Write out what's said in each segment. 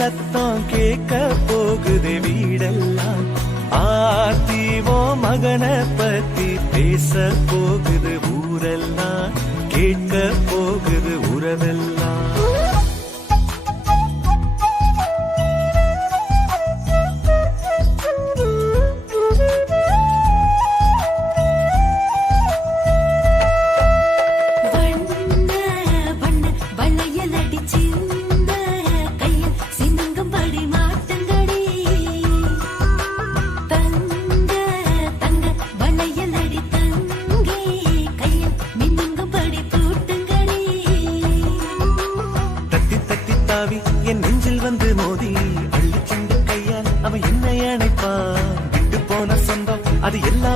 சத்தம் கேட்க போகுது வீடெல்லாம். ஆத்திவோ மகனை பத்தி பேச போகுது ஊரெல்லாம். கேட்க போகுது உறவெல்லாம்.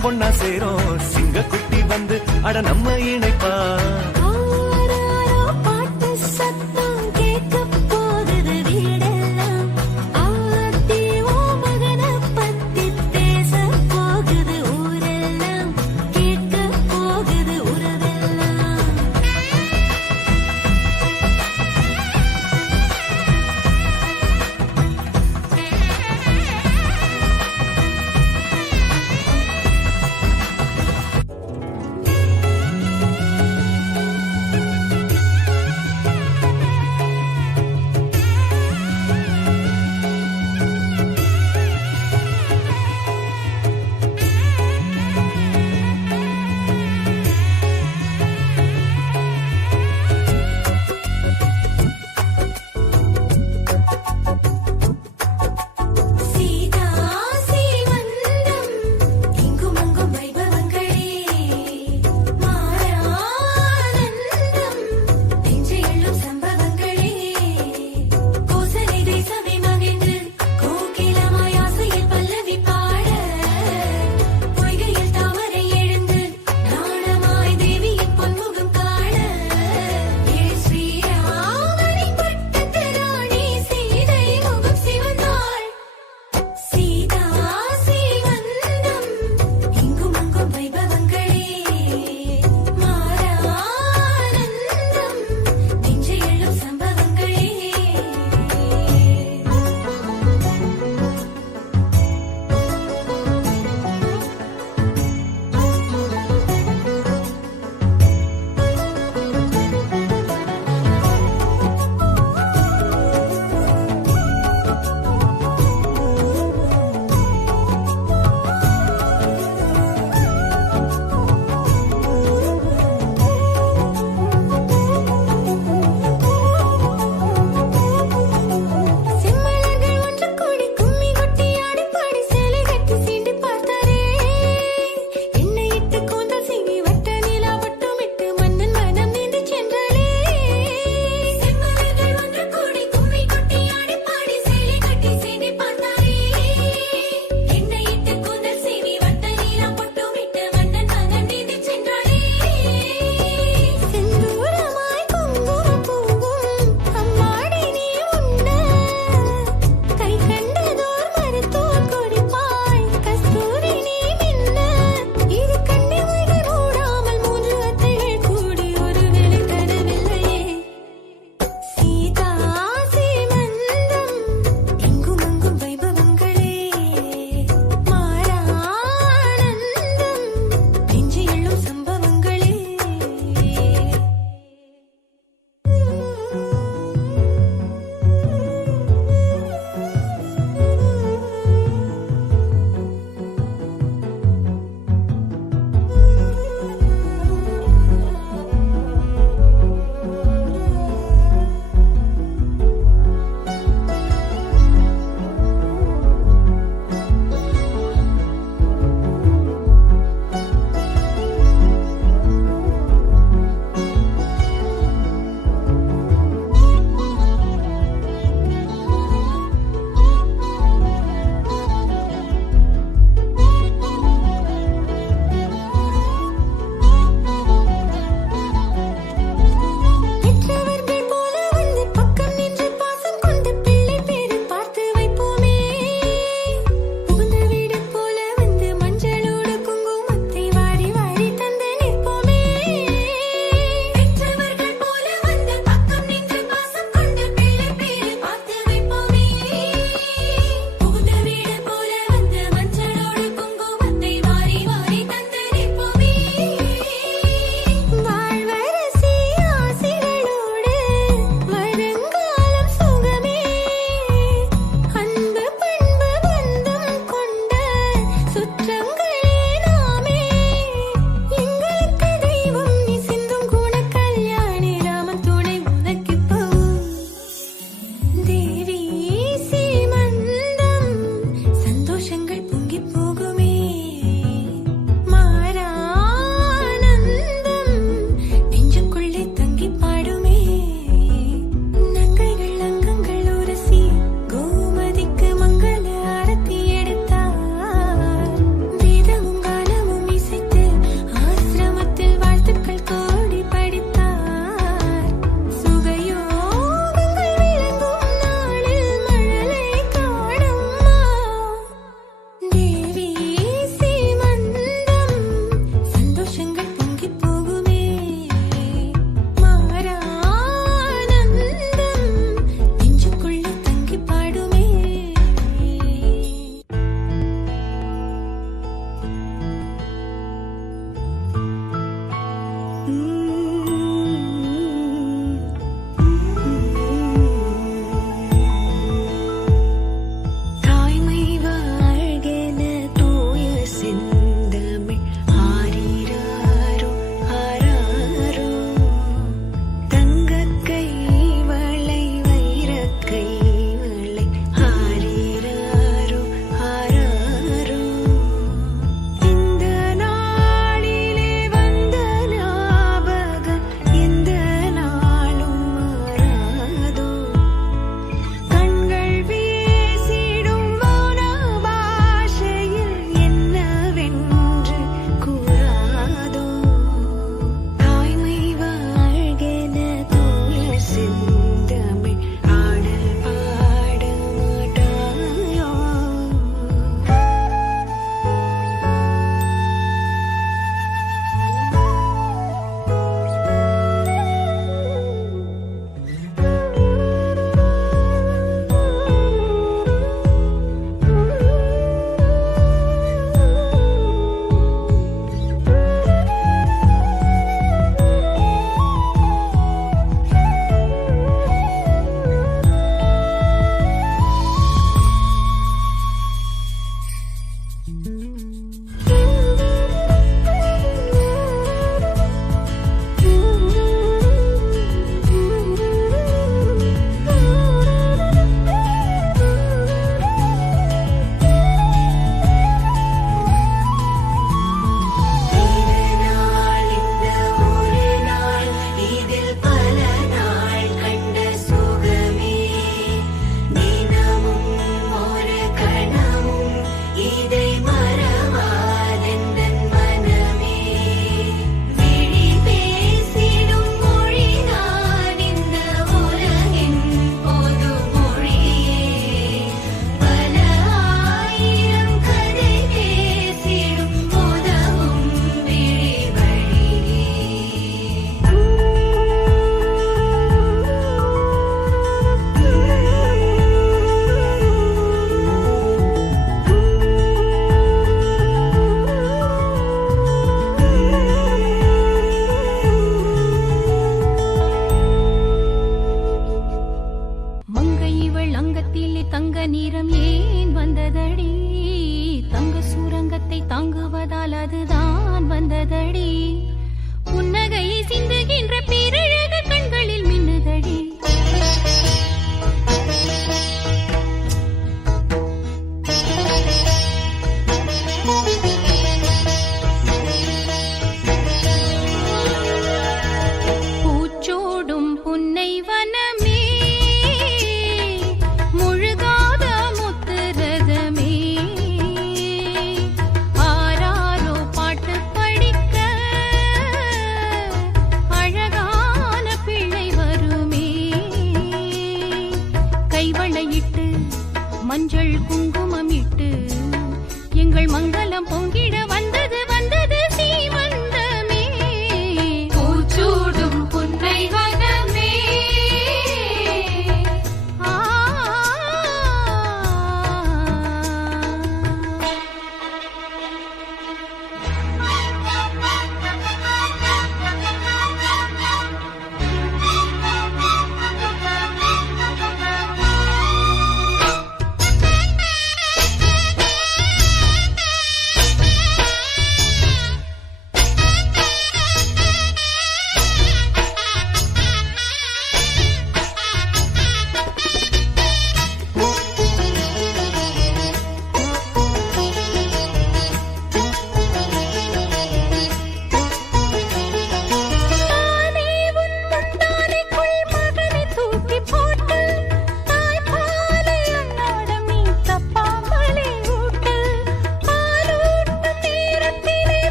ஒன்னா சேரும். சிங்க குட்டி வந்து அட நம்ம இணைப்பா.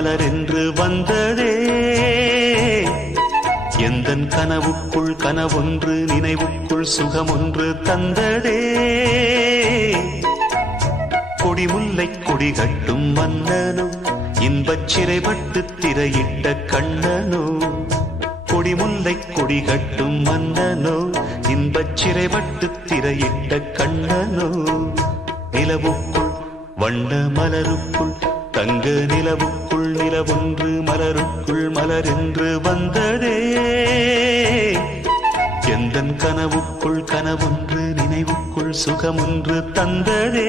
மலரென்று வந்ததே. எந்தன் கனவுக்குள் கனவொன்று நினைவுக்குள் சுகமொன்று தந்ததே. கொடிமுல்லை கொடி கட்டும் மன்னனும் இன்பச் சிறைப்பட்டு திரையிட்ட கண்ணனோ. கொடிமுல்லை கொடி கட்டும் மன்னனோ இன்பச் சிறைப்பட்டு திரையிட்ட கண்ணனோ. நிலவுக்குள் வண்ண மலருக்குள் தங்க நிலவுக்குள் நிலவொன்று மலருக்குள் மலரென்று வந்ததே. எந்தன் கனவுக்குள் கனவொன்று நினைவுக்குள் சுகமொன்று தந்ததே.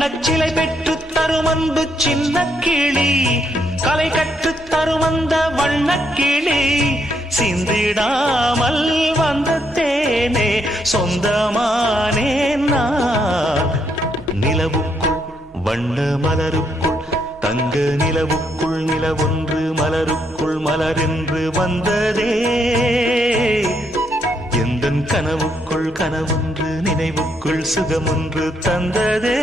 வண்ணச்சிலை பெற்று தரும் அன்பு சின்ன கிளி. கலை கற்று தரும் அந்த வண்ணக் கிளி. சிந்திடாமல் வந்த தேனே சொந்தமானே நான். நிலவுக்குள் வண்ண மலருக்குள் தங்க நிலவுக்குள் நிலவொன்று மலருக்குள் மலரென்று வந்ததே. எந்தன் கனவுக்குள் கனவொன்று நினைவுக்குள் சுகமொன்று தந்ததே.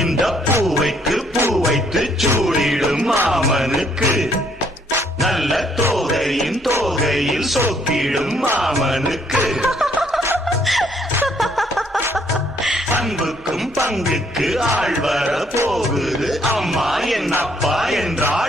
இந்த பூவைக்கு பூ வைத்து சூடிடும் மாமனுக்கு நல்ல தோகையின் தோகையில் சொக்கிடும் மாமனுக்கு. அன்புக்கும் பங்குக்கு ஆழ்வர போகுது. அம்மா என் அப்பா என்றாட்டிட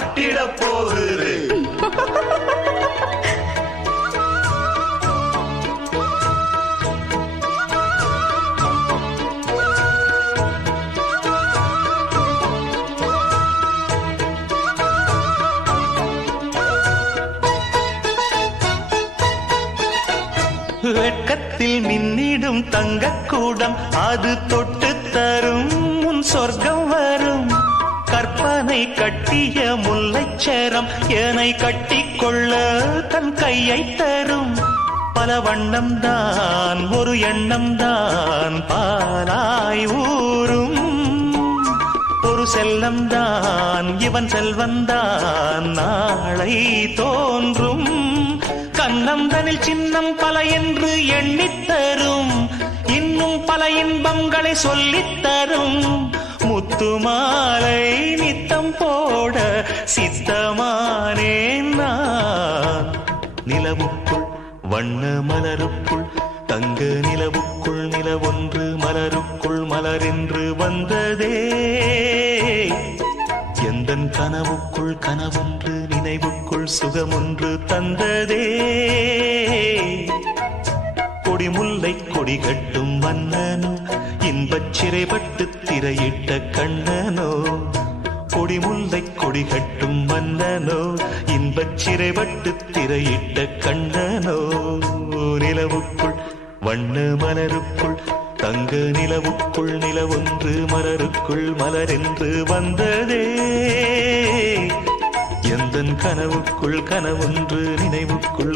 மின்னிடும் தங்கக்கூடம் அது தொட்டு தரும். உன் சொர்க்கம் வரும். கற்பனை கட்டிய முல்லைச்சேரம் ஏனை கட்டிக்கொள்ள தன் கையை தரும். பல வண்ணம் தான் ஒரு எண்ணம் தான் பாலாய் ஊரும் ஒரு செல்லம் தான் இவன் செல்வந்தான் நாளை தோன்றும். தன்னம் தனில் சின்னம் பல என்று எண்ணித்தரும் இன்னும் பல இன்பங்களை சொல்லித்தரும் முத்து மாலை நித்தம் போட சித்தமானேன் நான். நிலவுக்குள் வண்ண மலருக்குள் கண்ணனோ? கொடிமுல்லை கொடி கட்டும் மன்னனோ? இன்பச் சிறைபட்டு திரையிட்ட கண்ணனோ? நிலவுக்குள் வண்ண மலருக்குள் தங்க நிலவுக்குள் நிலவொன்று மலருக்குள் மலரென்று வந்ததே. எந்தன் கனவுக்குள் கனவொன்று நினைவுக்குள்